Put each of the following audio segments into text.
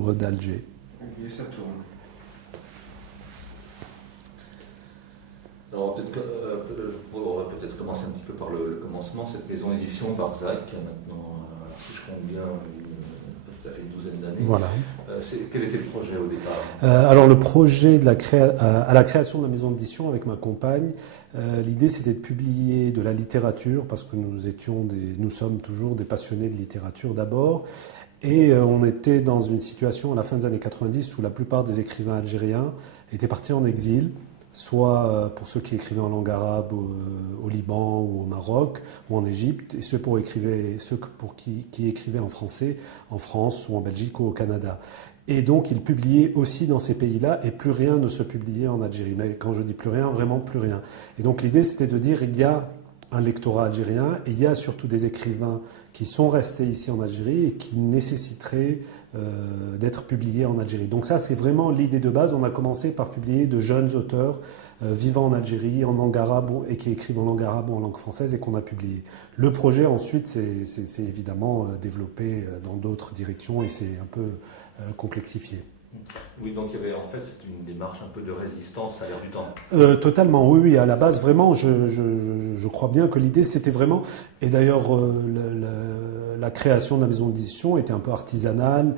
d'Alger. Et ça tourne. Alors on va peut-être commencer un petit peu par le commencement. Cette maison d'édition Barzac, qui a maintenant, si je compte bien, tout à fait une douzaine d'années. Voilà. Quel était le projet au départ? Alors le projet à la création de la maison d'édition avec ma compagne, l'idée c'était de publier de la littérature parce que nous sommes toujours des passionnés de littérature d'abord. Et on était dans une situation à la fin des années 90 où la plupart des écrivains algériens étaient partis en exil, soit pour ceux qui écrivaient en langue arabe au Liban ou au Maroc ou en Égypte, et ceux qui écrivaient en français en France ou en Belgique ou au Canada. Et donc ils publiaient aussi dans ces pays-là et plus rien ne se publiait en Algérie. Mais quand je dis plus rien, vraiment plus rien. Et donc l'idée c'était de dire il y a un lectorat algérien et il y a surtout des écrivains qui sont restés ici en Algérie et qui nécessiteraient d'être publiés en Algérie. Donc ça, c'est vraiment l'idée de base. On a commencé par publier de jeunes auteurs vivant en Algérie, en langue arabe et qui écrivent en langue arabe ou en langue française et qu'on a publié. Le projet, ensuite, c'est évidemment développé dans d'autres directions et c'est un peu complexifié. Oui, donc il y avait en fait c'est une démarche un peu de résistance à l'ère du temps. Totalement, oui, à la base, vraiment, je crois bien que l'idée c'était vraiment, et d'ailleurs la création de la maison d'édition était un peu artisanale,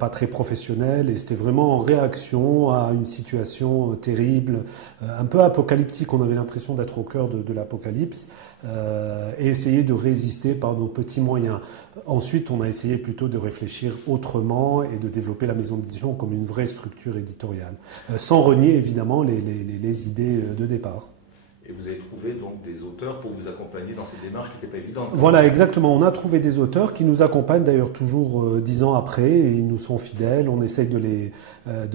pas très professionnelle, et c'était vraiment en réaction à une situation terrible, un peu apocalyptique, on avait l'impression d'être au cœur de l'apocalypse, et essayer de résister par nos petits moyens. Ensuite, on a essayé plutôt de réfléchir autrement et de développer la maison d'édition comme une vraie structure éditoriale, sans renier évidemment les idées de départ. Et vous avez trouvé donc des auteurs pour vous accompagner dans cette démarche qui n'était pas évidente. Voilà, exactement. On a trouvé des auteurs qui nous accompagnent d'ailleurs toujours 10 ans après et ils nous sont fidèles. On essaye de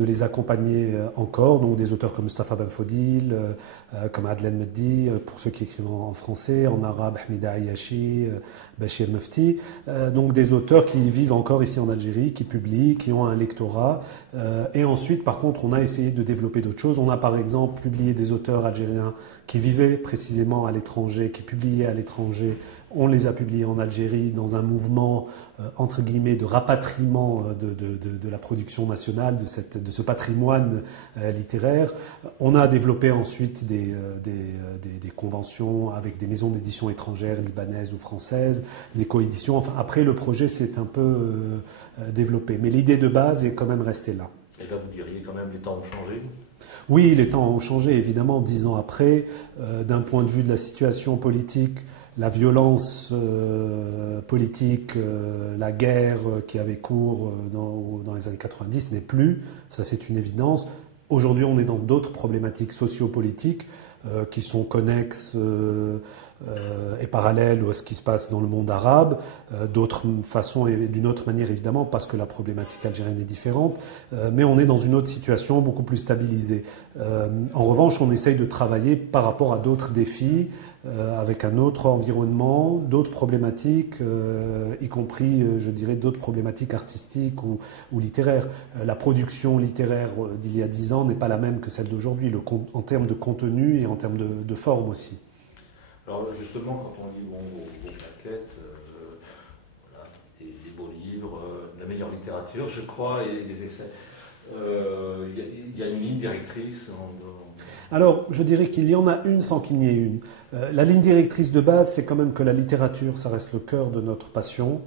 les accompagner encore. Donc des auteurs comme Mustapha Benfodil, comme Adlen Meddi, pour ceux qui écrivent en français, en arabe, Hamida Ayashi, Bachir Mufti. Donc des auteurs qui vivent encore ici en Algérie, qui publient, qui ont un lectorat. Et ensuite, par contre, on a essayé de développer d'autres choses. On a par exemple publié des auteurs algériens qui vivaient précisément à l'étranger, qui publiaient à l'étranger. On les a publiés en Algérie dans un mouvement, entre guillemets, de rapatriement de la production nationale, de ce patrimoine littéraire. On a développé ensuite des conventions avec des maisons d'édition étrangères, libanaises ou françaises, des coéditions. Enfin, après, le projet s'est un peu développé. Mais l'idée de base est quand même restée là. Et là, vous diriez quand même les temps ont changé? Oui, les temps ont changé, évidemment, 10 ans après. D'un point de vue de la situation politique, la violence politique, la guerre qui avait cours dans les années 90 n'est plus. Ça, c'est une évidence. Aujourd'hui, on est dans d'autres problématiques sociopolitiques qui sont connexes et parallèles à ce qui se passe dans le monde arabe, d'autres façons et d'une autre manière évidemment parce que la problématique algérienne est différente, mais on est dans une autre situation beaucoup plus stabilisée. En revanche, on essaye de travailler par rapport à d'autres défis, avec un autre environnement, d'autres problématiques, y compris, je dirais, d'autres problématiques artistiques ou littéraires. La production littéraire d'il y a 10 ans n'est pas la même que celle d'aujourd'hui, en termes de contenu et en termes de forme aussi. Alors justement, quand on lit vos plaquettes, voilà, des beaux livres, la meilleure littérature, je crois, et des essais, il y a une ligne directrice Alors, je dirais qu'il y en a une sans qu'il n'y ait une. La ligne directrice de base, c'est quand même que la littérature, ça reste le cœur de notre passion.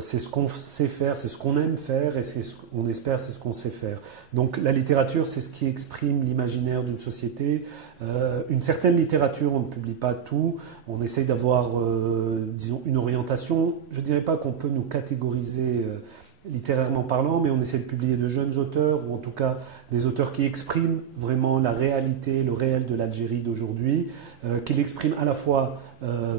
C'est ce qu'on sait faire, c'est ce qu'on aime faire et c'est ce qu'on espère, c'est ce qu'on sait faire. Donc la littérature, c'est ce qui exprime l'imaginaire d'une société. Une certaine littérature, on ne publie pas tout. On essaye d'avoir, disons, une orientation. Je ne dirais pas qu'on peut nous catégoriser littérairement parlant, mais on essaie de publier de jeunes auteurs, ou en tout cas des auteurs qui expriment vraiment la réalité, le réel de l'Algérie d'aujourd'hui, qui l'expriment à la fois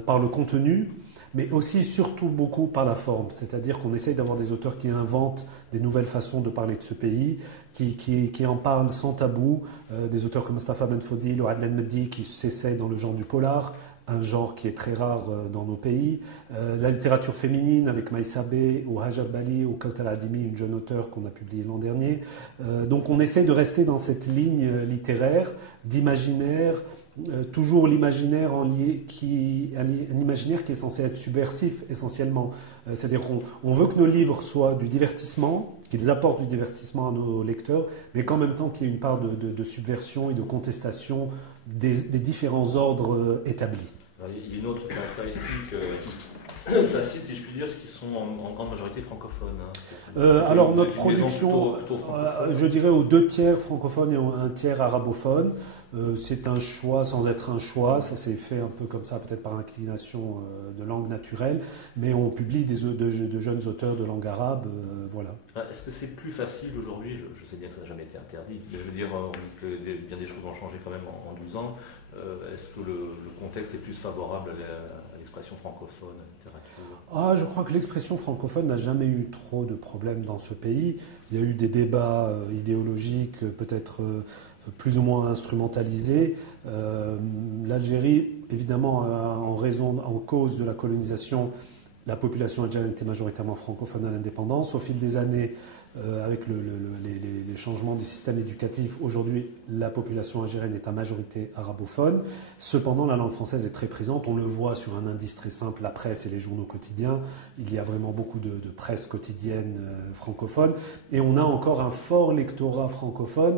par le contenu, mais aussi, surtout, beaucoup par la forme. C'est-à-dire qu'on essaye d'avoir des auteurs qui inventent des nouvelles façons de parler de ce pays, qui en parlent sans tabou, des auteurs comme Mustapha Benfodil ou Adlen Meddi qui s'essayent dans le genre du polar, un genre qui est très rare dans nos pays. La littérature féminine avec Maïssa Bey ou Hajar Bali ou Kautal Adimi, une jeune auteure qu'on a publiée l'an dernier. Donc on essaye de rester dans cette ligne littéraire, d'imaginaire, toujours l'imaginaire un imaginaire qui est censé être subversif essentiellement. C'est-à-dire qu'on veut que nos livres soient du divertissement, qu'ils apportent du divertissement à nos lecteurs, mais qu'en même temps qu'il y ait une part de subversion et de contestation des différents ordres établis. Il y a une autre caractéristique tacite, si je puis dire, c'est qu'ils sont en grande majorité francophones. Alors notre production, plutôt je dirais aux 2 tiers francophones et un tiers arabophones. C'est un choix sans être un choix, ça s'est fait un peu comme ça, peut-être par inclination de langue naturelle, mais on publie de jeunes auteurs de langue arabe, voilà. Est-ce que c'est plus facile aujourd'hui, je sais bien que ça n'a jamais été interdit, mais je veux dire, on dit que bien des choses ont changé quand même en 12 ans, est-ce que le contexte est plus favorable à l'expression francophone, à la littérature ? Je crois que l'expression francophone n'a jamais eu trop de problèmes dans ce pays. Il y a eu des débats idéologiques, peut-être plus ou moins instrumentalisés. L'Algérie, évidemment, en cause de la colonisation, la population algérienne était majoritairement francophone à l'indépendance. Au fil des années, avec les changements du système éducatif, aujourd'hui, la population algérienne est à majorité arabophone. Cependant, la langue française est très présente. On le voit sur un indice très simple, la presse et les journaux quotidiens. Il y a vraiment beaucoup de presse quotidienne francophone. Et on a encore un fort lectorat francophone.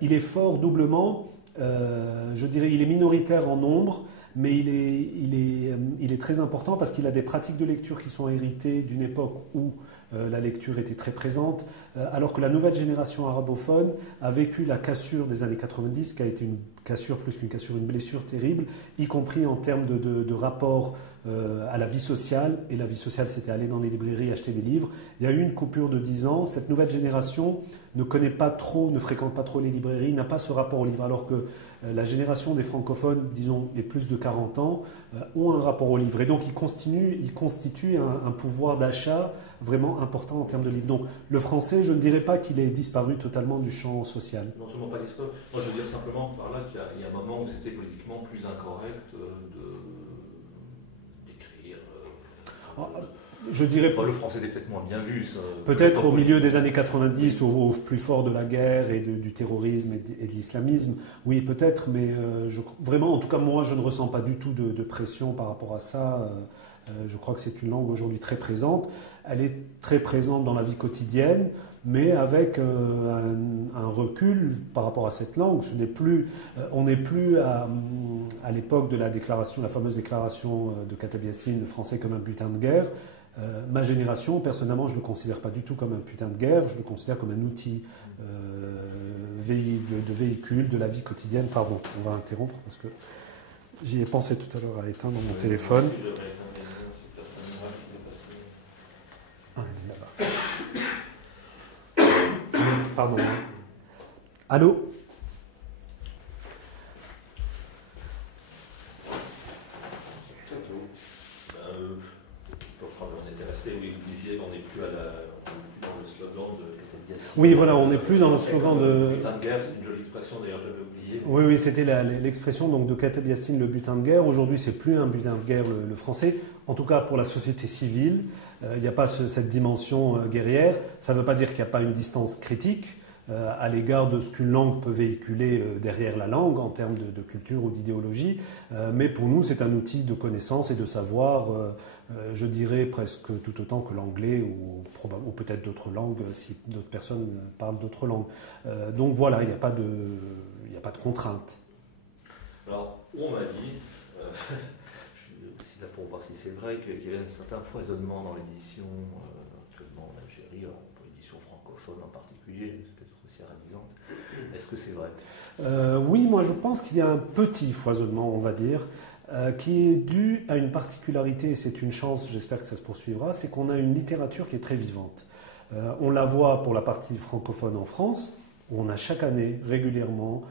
Il est fort doublement. Je dirais, il est minoritaire en nombre, mais il est très important parce qu'il a des pratiques de lecture qui sont héritées d'une époque où la lecture était très présente, alors que la nouvelle génération arabophone a vécu la cassure des années 90, qui a été une cassure plus qu'une cassure, une blessure terrible, y compris en termes de rapport à la vie sociale. Et la vie sociale, c'était aller dans les librairies, acheter des livres. Il y a eu une coupure de 10 ans. Cette nouvelle génération ne fréquente pas trop les librairies, n'a pas ce rapport au livre, alors que la génération des francophones, disons les plus de 40 ans, ont un rapport au livre. Et donc ils constituent un pouvoir d'achat vraiment important en termes de livres. Donc le français, je ne dirais pas qu'il ait disparu totalement du champ social. Non seulement pas disparu, moi je veux dire simplement par là qu'il y a un moment où c'était politiquement plus incorrect d'écrire. Je dirais le français était peut-être moins bien vu. Ça. Peut-être au milieu des années 90, au plus fort de la guerre et du terrorisme et de l'islamisme. Oui, peut-être, mais vraiment, en tout cas, moi, je ne ressens pas du tout de pression par rapport à ça. Je crois que c'est une langue aujourd'hui très présente. Elle est très présente dans la vie quotidienne, mais avec un recul par rapport à cette langue. On n'est plus à l'époque de la fameuse déclaration de Kateb Yassine, le français comme un butin de guerre. Ma génération, personnellement, je ne le considère pas du tout comme un putain de guerre, je le considère comme un outil de véhicule de la vie quotidienne. Pardon, on va interrompre parce que j'y ai pensé tout à l'heure à éteindre mon téléphone. Pardon. Allô ? Oui, voilà, on n'est plus dans le slogan de... Butin de guerre, c'est une jolie expression, d'ailleurs, je l'avais oublié. Oui, c'était l'expression donc, de Kateb Yassine, le butin de guerre. Aujourd'hui, c'est plus un butin de guerre, le français. En tout cas, pour la société civile, il n'y a pas cette dimension guerrière. Ça ne veut pas dire qu'il n'y a pas une distance critique à l'égard de ce qu'une langue peut véhiculer derrière la langue en termes de culture ou d'idéologie. Mais pour nous, c'est un outil de connaissance et de savoir, je dirais presque tout autant que l'anglais ou peut-être d'autres langues si d'autres personnes parlent d'autres langues. Donc voilà, il n'y a pas de contrainte. Alors, on m'a dit, je suis aussi là pour voir si c'est vrai, qu'il y avait un certain foisonnement dans l'édition actuellement en Algérie, pour l'édition francophone en particulier, c'est peut-être aussi arabisante. Est-ce que c'est vrai ? Oui, moi je pense qu'il y a un petit foisonnement, on va dire, qui est dû à une particularité, et c'est une chance, j'espère que ça se poursuivra, c'est qu'on a une littérature qui est très vivante. On la voit pour la partie francophone en France, où on a chaque année, régulièrement,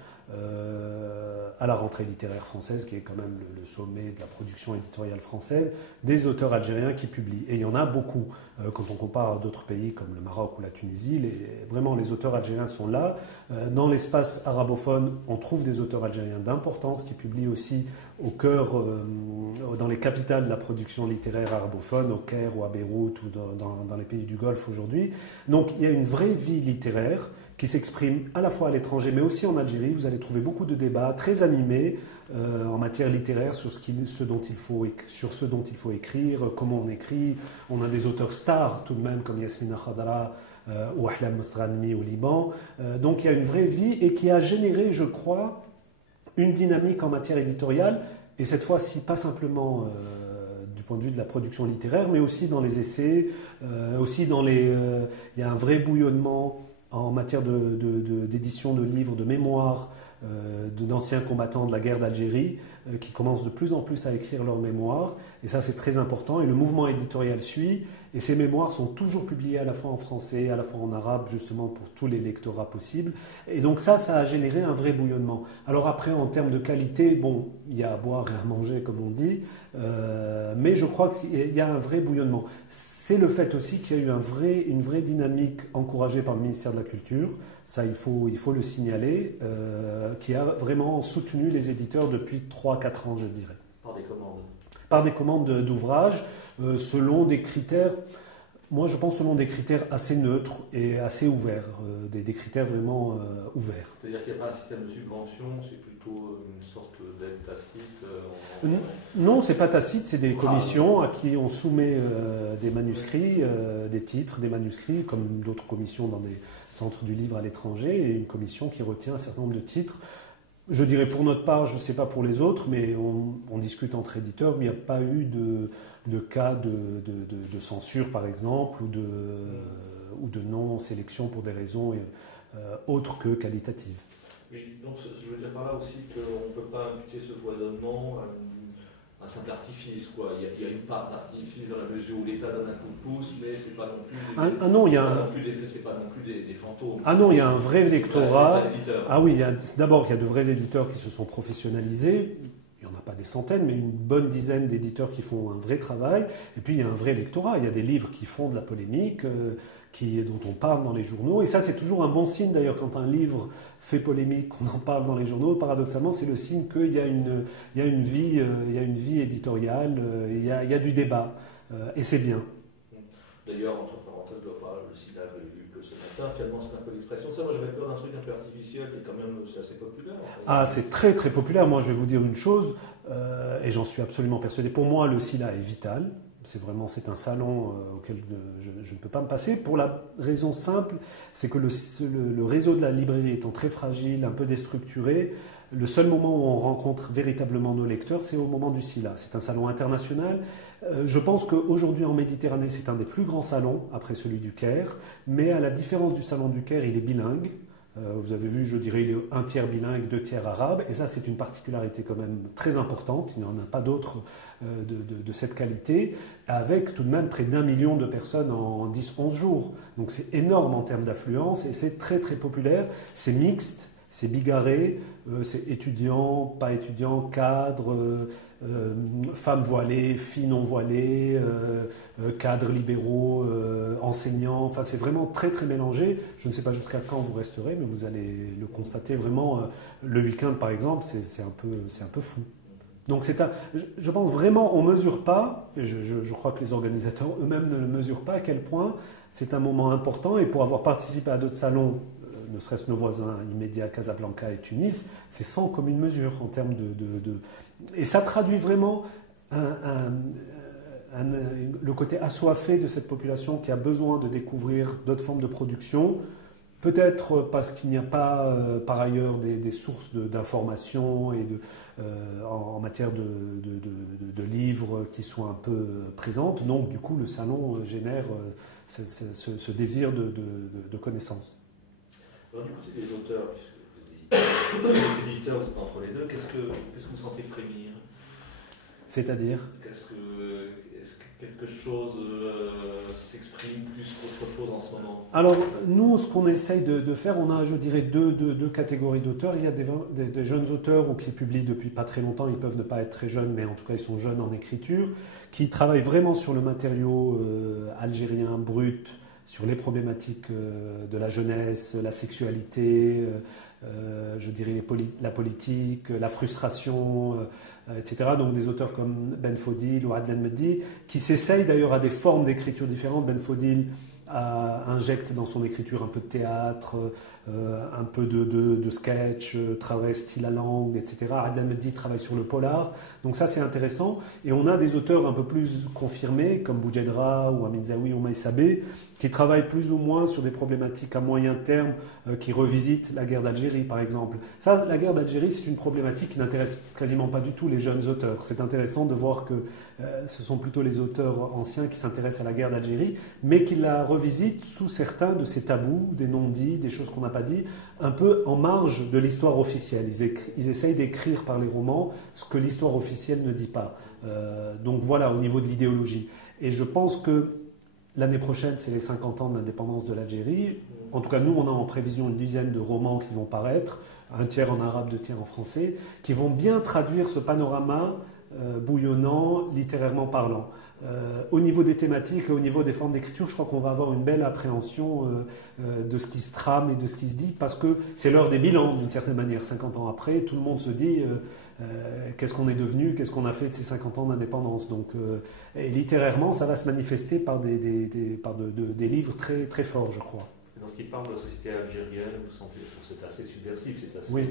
à la rentrée littéraire française, qui est quand même le sommet de la production éditoriale française, des auteurs algériens qui publient. Et il y en a beaucoup. Quand on compare à d'autres pays comme le Maroc ou la Tunisie, vraiment les auteurs algériens sont là. Dans l'espace arabophone, on trouve des auteurs algériens d'importance qui publient aussi au cœur, dans les capitales de la production littéraire arabophone, au Caire ou à Beyrouth ou dans les pays du Golfe aujourd'hui. Donc il y a une vraie vie littéraire qui s'expriment à la fois à l'étranger mais aussi en Algérie. Vous allez trouver beaucoup de débats très animés en matière littéraire sur ce dont il faut écrire, comment on écrit. On a des auteurs stars tout de même comme Yasmina Khadra ou Ahlam Mostranmi au Liban. Donc il y a une vraie vie et qui a généré, je crois, une dynamique en matière éditoriale, et cette fois-ci pas simplement du point de vue de la production littéraire, mais aussi dans les essais, aussi il y a un vrai bouillonnement en matière d'édition de livres, de mémoires, d'anciens combattants de la guerre d'Algérie qui commencent de plus en plus à écrire leurs mémoires, et ça c'est très important, et le mouvement éditorial suit, et ces mémoires sont toujours publiées à la fois en français, à la fois en arabe, justement pour tous les lectorats possibles, et donc ça a généré un vrai bouillonnement. Alors après, en termes de qualité, bon, il y a à boire et à manger comme on dit, mais je crois qu'il y a un vrai bouillonnement. C'est le fait aussi qu'il y a eu une vraie dynamique encouragée par le ministère de la Culture, ça il faut le signaler, qui a vraiment soutenu les éditeurs depuis 3-4 ans, je dirais. Par des commandes. Par des commandes d'ouvrages, selon des critères, moi je pense selon des critères assez neutres et assez ouverts, des critères vraiment ouverts. C'est-à-dire qu'il n'y a pas un système de subvention, c'est plutôt une sorte d'aide tacite Non, c'est pas tacite, c'est des commissions à qui on soumet des manuscrits, des titres, des manuscrits, comme d'autres commissions dans des centres du livre à l'étranger, et une commission qui retient un certain nombre de titres. Je dirais pour notre part, je ne sais pas pour les autres, mais on discute entre éditeurs, mais il n'y a pas eu de cas de censure, par exemple, ou de non-sélection pour des raisons autres que qualitatives. Oui, donc je veux dire par là aussi qu'on ne peut pas imputer ce foisonnement à un simple artifice, quoi. Il y a une part d'artifice dans la mesure où l'État donne un coup de pouce, mais c'est pas non plus c'est pas non plus des fantômes. Ah non, il y a un vrai lectorat. Ah oui, d'abord, il y a de vrais éditeurs qui se sont professionnalisés. Il n'y en a pas des centaines, mais une bonne dizaine d'éditeurs qui font un vrai travail. Et puis, il y a un vrai lectorat. Il y a des livres qui font de la polémique, dont on parle dans les journaux. Et ça, c'est toujours un bon signe, d'ailleurs, quand un livre fait polémique, qu'on en parle dans les journaux. Paradoxalement, c'est le signe qu'il y a une vie éditoriale, il y a du débat. Et c'est bien. D'ailleurs, entre parenthèses, le SILA, vu que ce matin, finalement, c'est un peu l'expression. Ça, moi, j'avais peur d'un truc un peu artificiel, et quand même, c'est assez populaire. En fait. Ah, c'est très, très populaire. Moi, je vais vous dire une chose, et j'en suis absolument persuadé. Pour moi, le SILA est vital. C'est un salon auquel je ne peux pas me passer, pour la raison simple, c'est que le réseau de la librairie étant très fragile, un peu déstructuré, le seul moment où on rencontre véritablement nos lecteurs, c'est au moment du SILA. C'est un salon international. Je pense qu'aujourd'hui en Méditerranée, c'est un des plus grands salons, après celui du Caire, mais à la différence du salon du Caire, il est bilingue. Vous avez vu, je dirais, il est un tiers bilingue, 2 tiers arabe, et ça c'est une particularité quand même très importante, il n'y en a pas d'autre de cette qualité, avec tout de même près d'1 million de personnes en 10-11 jours. Donc c'est énorme en termes d'affluence, et c'est très très populaire, c'est mixte, c'est bigarré, c'est étudiants, pas étudiants, cadres, femmes voilées, filles non voilées, cadres libéraux, enseignants, enfin c'est vraiment très très mélangé. Je ne sais pas jusqu'à quand vous resterez, mais vous allez le constater vraiment. Le week-end par exemple, c'est un peu fou. Donc je pense vraiment, on ne mesure pas, et je crois que les organisateurs eux-mêmes ne le mesurent pas à quel point c'est un moment important, et pour avoir participé à d'autres salons, ne serait-ce nos voisins immédiats, Casablanca et Tunis, c'est sans commune mesure en termes Et ça traduit vraiment le côté assoiffé de cette population qui a besoin de découvrir d'autres formes de production, peut-être parce qu'il n'y a pas par ailleurs des sources d'informations et en matière de livres qui soient un peu présentes. Donc du coup, le salon génère ce désir de connaissance. Alors, du côté des auteurs, puisque vous êtes éditeur, vous êtes entre les deux, qu'est-ce que vous sentez frémir? C'est-à-dire? Est-ce que quelque chose s'exprime plus qu'autre chose en ce moment? Alors, nous, ce qu'on essaye de faire, on a, je dirais, deux catégories d'auteurs. Il y a des jeunes auteurs ou qui publient depuis pas très longtemps, ils peuvent ne pas être très jeunes, mais en tout cas, ils sont jeunes en écriture, qui travaillent vraiment sur le matériau algérien brut, sur les problématiques de la jeunesse, la sexualité, je dirais la politique, la frustration, etc. Donc des auteurs comme Ben Fodil ou Adnan Meddi, qui s'essayent d'ailleurs à des formes d'écriture différentes. Ben Fodil injecte dans son écriture un peu de théâtre, un peu de sketch, travaille style à langue, etc. Adel Mehdi travaille sur le polar. Donc ça, c'est intéressant. Et on a des auteurs un peu plus confirmés, comme Boujedra ou Amin Zawi ou Maïsabé, qui travaillent plus ou moins sur des problématiques à moyen terme, qui revisitent la guerre d'Algérie, par exemple. Ça, la guerre d'Algérie, c'est une problématique qui n'intéresse quasiment pas du tout les jeunes auteurs. C'est intéressant de voir que ce sont plutôt les auteurs anciens qui s'intéressent à la guerre d'Algérie, mais qui la revisitent sous certains de ces tabous, des non-dits, des choses qu'on n'a pas dit, un peu en marge de l'histoire officielle. Ils essayent d'écrire par les romans ce que l'histoire officielle ne dit pas. Donc voilà, au niveau de l'idéologie. Et je pense que l'année prochaine, c'est les 50 ans de l'indépendance de l'Algérie. En tout cas, nous, on a en prévision une dizaine de romans qui vont paraître, un tiers en arabe, 2 tiers en français, qui vont bien traduire ce panorama bouillonnant, littérairement parlant. Au niveau des thématiques et au niveau des formes d'écriture, je crois qu'on va avoir une belle appréhension de ce qui se trame et de ce qui se dit, parce que c'est l'heure des bilans, d'une certaine manière. 50 ans après, tout le monde se dit qu'est-ce qu'on est devenu, qu'est-ce qu'on a fait de ces 50 ans d'indépendance. Donc, et littérairement, ça va se manifester par des livres très, très forts, je crois. Dans ce qui parle de la société algérienne, vous sentez que c'est assez subversif, c'est assez oui.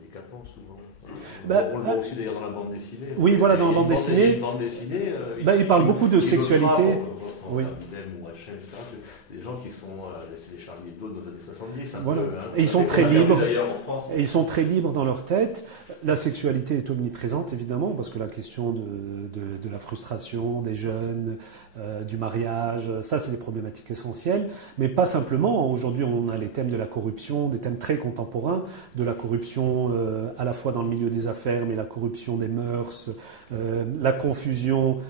Décapant souvent. On le voit aussi d'ailleurs dans la bande dessinée. Oui, voilà, dans la bande dessinée. Il parle beaucoup de sexualité. Oui. Ou HM, des gens qui sont. C'est les Charlie Hebdo de nos années 70. Voilà. Et ils sont très libres. Et ils sont très libres dans leur tête. La sexualité est omniprésente, évidemment, parce que la question de la frustration des jeunes, du mariage, ça, c'est des problématiques essentielles. Mais pas simplement. Aujourd'hui, on a les thèmes de la corruption, des thèmes très contemporains, de la corruption à la fois dans le milieu des affaires, mais la corruption des mœurs, la confusion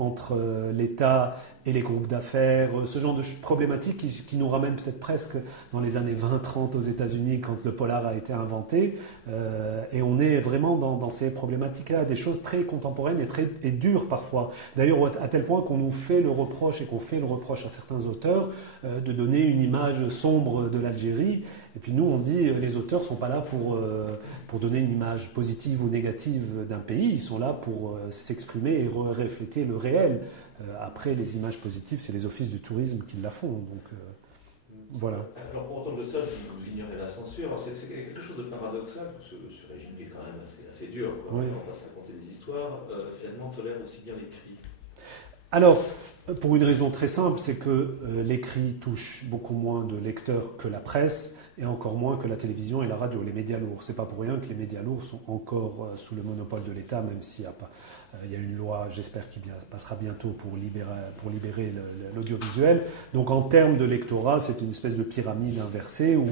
entre l'État et les groupes d'affaires, ce genre de problématiques qui nous ramènent peut-être presque dans les années 20-30 aux États-Unis quand le polar a été inventé. Et on est vraiment dans ces problématiques-là, des choses très contemporaines et dures parfois. D'ailleurs, à tel point qu'on nous fait le reproche et qu'on fait le reproche à certains auteurs de donner une image sombre de l'Algérie. Et puis nous, on dit les auteurs ne sont pas là pour donner une image positive ou négative d'un pays, ils sont là pour s'exprimer et refléter le réel. Après, les images positives, c'est les offices du tourisme qui la font. Donc, voilà. Alors, pour entendre de ça, vous ignorez la censure. C'est quelque chose de paradoxal, ce régime qui est quand même assez dur. Oui. On va se raconter des histoires, finalement, tolère aussi bien l'écrit. Alors, pour une raison très simple, c'est que l'écrit touche beaucoup moins de lecteurs que la presse, et encore moins que la télévision et la radio, les médias lourds. C'est pas pour rien que les médias lourds sont encore sous le monopole de l'État, même s'il y a pas... Il y a une loi, j'espère, qui passera bientôt pour libérer l'audiovisuel. Donc en termes de lectorat, c'est une espèce de pyramide inversée où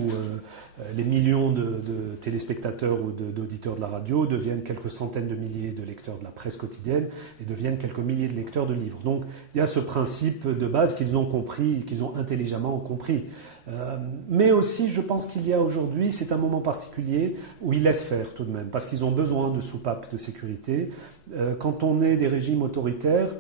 les millions de téléspectateurs ou d'auditeurs de la radio deviennent quelques centaines de milliers de lecteurs de la presse quotidienne et deviennent quelques milliers de lecteurs de livres. Donc il y a ce principe de base qu'ils ont compris, qu'ils ont intelligemment compris. Mais aussi, je pense qu'il y a aujourd'hui, c'est un moment particulier où ils laissent faire tout de même, parce qu'ils ont besoin de soupapes de sécurité. Quand on est des régimes autoritaires,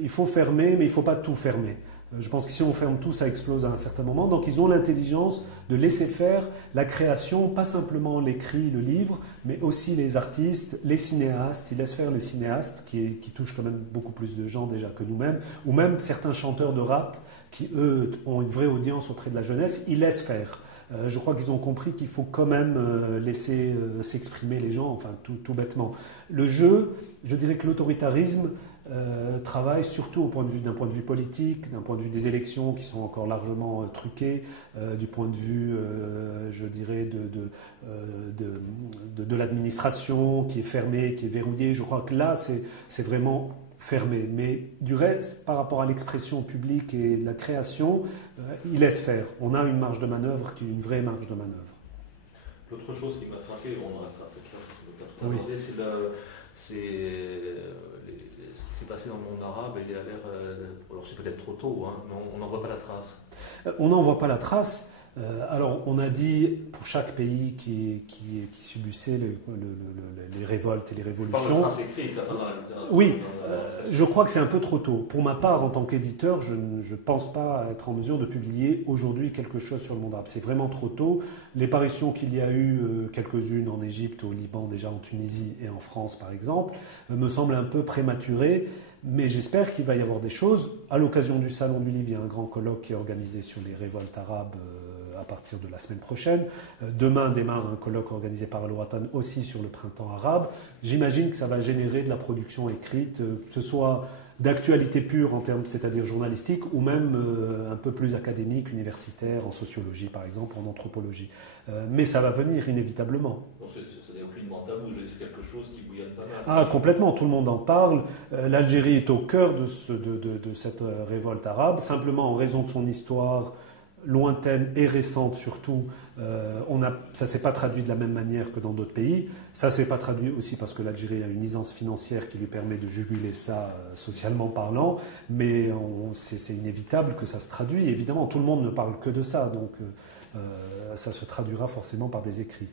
il faut fermer, mais il ne faut pas tout fermer. Je pense que si on ferme tout, ça explose à un certain moment. Donc ils ont l'intelligence de laisser faire la création, pas simplement l'écrit, le livre, mais aussi les artistes, les cinéastes. Ils laissent faire les cinéastes, qui touchent quand même beaucoup plus de gens déjà que nous-mêmes, ou même certains chanteurs de rap qui, eux, ont une vraie audience auprès de la jeunesse. Ils laissent faire. Je crois qu'ils ont compris qu'il faut quand même laisser s'exprimer les gens, enfin tout bêtement. Le jeu, je dirais que l'autoritarisme travaille surtout d'un point de vue politique, d'un point de vue des élections qui sont encore largement truquées, du point de vue, je dirais, de l'administration qui est fermée, qui est verrouillée. Je crois que là, c'est vraiment fermé. Mais du reste, par rapport à l'expression publique et la création, il laisse faire. On a une marge de manœuvre qui est une vraie marge de manœuvre. L'autre chose qui m'a frappé, on en restera peut-être là, c'est ce qui s'est passé dans le monde arabe. Il a l'air, alors c'est peut-être trop tôt, hein, mais on n'en voit pas la trace. On n'en voit pas la trace. Alors, on a dit, pour chaque pays qui subissait les révoltes et les révolutions... Je parle de traces écrites, dans la littérature. Oui, je crois que c'est un peu trop tôt. Pour ma part, en tant qu'éditeur, je ne pense pas être en mesure de publier aujourd'hui quelque chose sur le monde arabe. C'est vraiment trop tôt. Les parutions qu'il y a eu, quelques-unes en Égypte, au Liban, déjà en Tunisie et en France, par exemple, me semblent un peu prématurées. Mais j'espère qu'il va y avoir des choses. À l'occasion du Salon du Livre, il y a un grand colloque qui est organisé sur les révoltes arabes à partir de la semaine prochaine. Demain démarre un colloque organisé par Al-Watan aussi sur le printemps arabe. J'imagine que ça va générer de la production écrite, que ce soit d'actualité pure en termes, c'est-à-dire journalistique, ou même un peu plus académique, universitaire, en sociologie par exemple, en anthropologie. Mais ça va venir inévitablement. Ce n'est aucunement tabou, c'est quelque chose qui bouillonne pas mal. Ah, complètement, tout le monde en parle. L'Algérie est au cœur de cette révolte arabe, simplement en raison de son histoire lointaine et récente surtout. Ça ne s'est pas traduit de la même manière que dans d'autres pays. Ça ne s'est pas traduit aussi parce que l'Algérie a une aisance financière qui lui permet de juguler ça socialement parlant, mais c'est inévitable que ça se traduit. Évidemment, tout le monde ne parle que de ça, donc ça se traduira forcément par des écrits.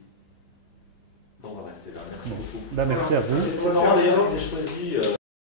On va rester là. Merci beaucoup. Merci à vous. C'est marrant d'ailleurs que j'ai choisi